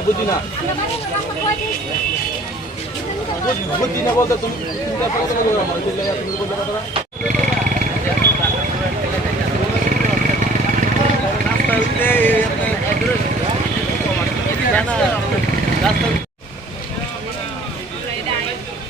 বুঝি না বুঝি না বলতে তুমি তুমি কথা বলো তুমি বলতে কথা তো কেউই বাড়ি করে থাকতে পারতেছে না। বাড়ি ঘরে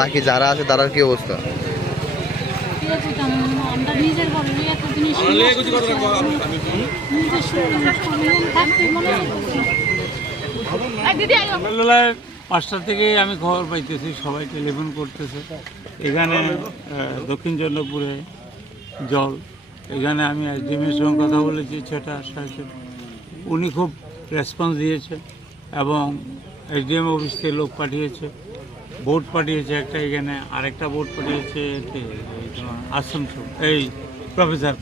বাকি যারা আছে, তারার কি অবস্থা? মনে পাঁচটা থেকে আমি খবর পাইতেছি, সবাই টেলিফোন করতেছে। এখানে দক্ষিণ চন্দ্রপুরে জল। এখানে আমি এসডিএমের সঙ্গে কথা বলেছি, ছটা সাড়ে উনি খুব রেসপন্স দিয়েছে এবং এসডিএম অফিস থেকে লোক পাঠিয়েছে। বোট পাঠিয়েছে একটা, এখানে আরেকটা বোট পাঠিয়েছে আসানসোল এই প্রফেসর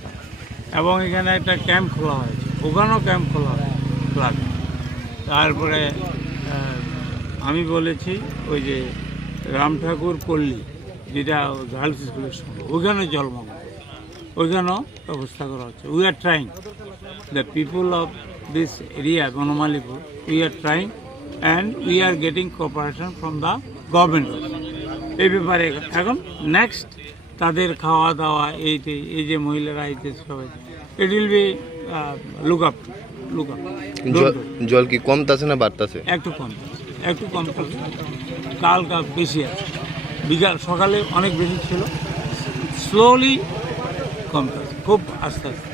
এবং এখানে একটা ক্যাম্প খোলা হয়েছে। ওখানেও ক্যাম্প খোলা হয় ফ্লাড তারপরে আমি বলেছি, ওই যে রাম ঠাকুর পল্লী, যেটা গার্লস স্কুলের সঙ্গে ওইখানে জলমগ্ন। ওইখানেও ব্যবস্থা করা হচ্ছে। We are trying the people of this area Banamalipur we are trying and we are getting cooperation from the government এই ব্যাপারে এখন নেক্সট তাদের খাওয়া দাওয়া এইটি এই যে মহিলারা আইতে সবাই it will be look up look up জল- কি কমতাছে না বাড়তাছে? একটু কম একটু কম কাল কাল বেশি আছে। বিকাল সকালে অনেক বেশি ছিল। স্লোলি কমতেছে খুব আস্তে আস্তে।